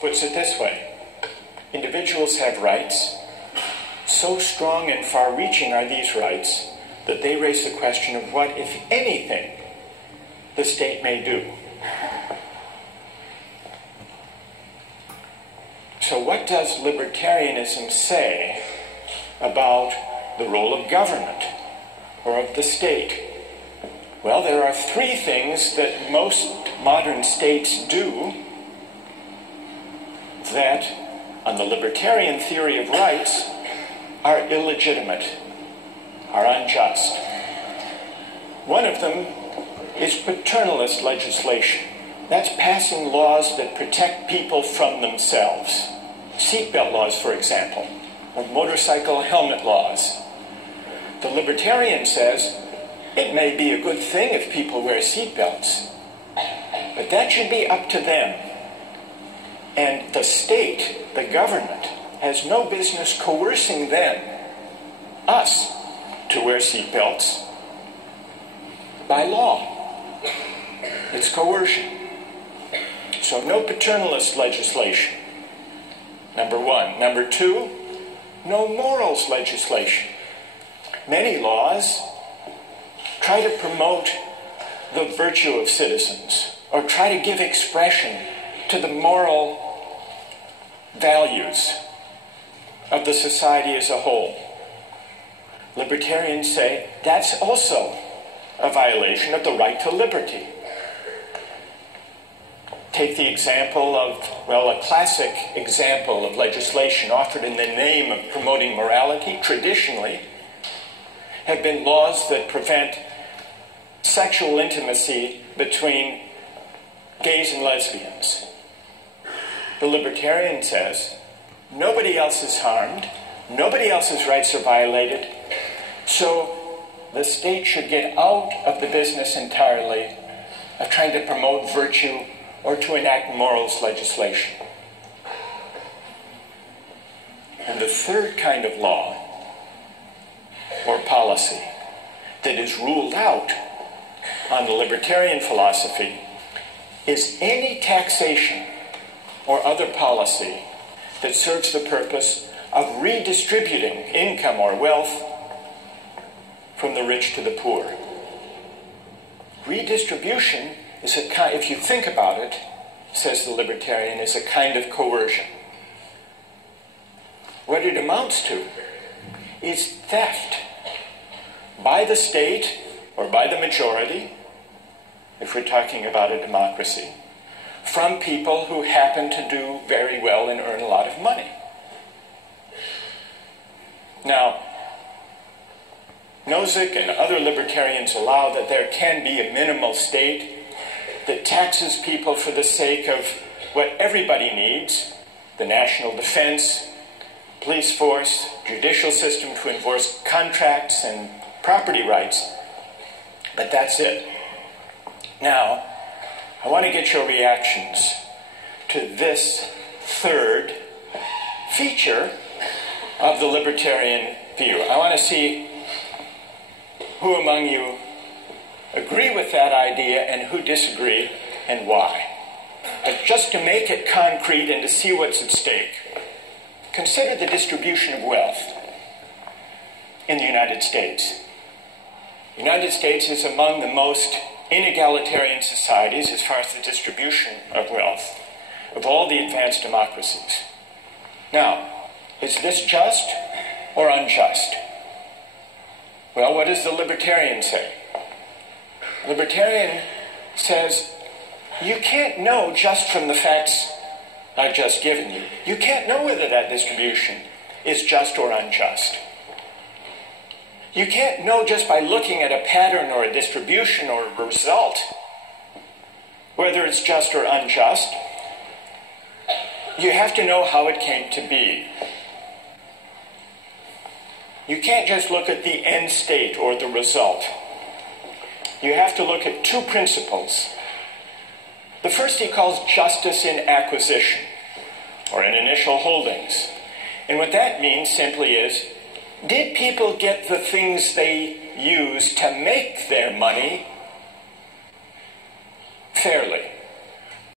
puts it this way: individuals have rights. So strong and far-reaching are these rights that they raise the question of what, if anything, the state may do. So what does libertarianism say about the role of government or of the state? Well, there are three things that most modern states do that, on the libertarian theory of rights, are illegitimate, are unjust. One of them is paternalist legislation. That's passing laws that protect people from themselves. Seatbelt laws, for example, or motorcycle helmet laws. The libertarian says it may be a good thing if people wear seatbelts, but that should be up to them. And the state, the government, has no business coercing them, us, to wear seatbelts by law. It's coercion. So no paternalist legislation, number one. Number two, no morals legislation. Many laws try to promote the virtue of citizens or try to give expression to the moral values of the society as a whole. Libertarians say that's also a violation of the right to liberty. Take the example of, well, a classic example of legislation offered in the name of promoting morality, traditionally, have been laws that prevent sexual intimacy between gays and lesbians. The libertarian says nobody else is harmed, nobody else's rights are violated, so the state should get out of the business entirely of trying to promote virtue or to enact morals legislation. And the third kind of law or policy that is ruled out on the libertarian philosophy is any taxation or other policy that serves the purpose of redistributing income or wealth from the rich to the poor. Redistribution is a kind, if you think about it, says the libertarian, is a kind of coercion. What it amounts to is theft by the state or by the majority, if we're talking about a democracy, from people who happen to do very well and earn a lot of money. Now, Nozick and other libertarians allow that there can be a minimal state that taxes people for the sake of what everybody needs: the national defense, police force, judicial system to enforce contracts and property rights. But that's it. Now, I want to get your reactions to this third feature of the libertarian view. I want to see who among you agree with that idea and who disagree and why. But just to make it concrete and to see what's at stake, consider the distribution of wealth in the United States. The United States is among the most inegalitarian societies as far as the distribution of wealth of all the advanced democracies. Now, is this just or unjust? Well, what does the libertarian say? Libertarian says you can't know just from the facts I've just given you. You can't know whether that distribution is just or unjust. You can't know just by looking at a pattern or a distribution or a result whether it's just or unjust. You have to know how it came to be. You can't just look at the end state or the result. You have to look at two principles. The first he calls justice in acquisition, or in initial holdings. And what that means simply is, did people get the things they used to make their money fairly?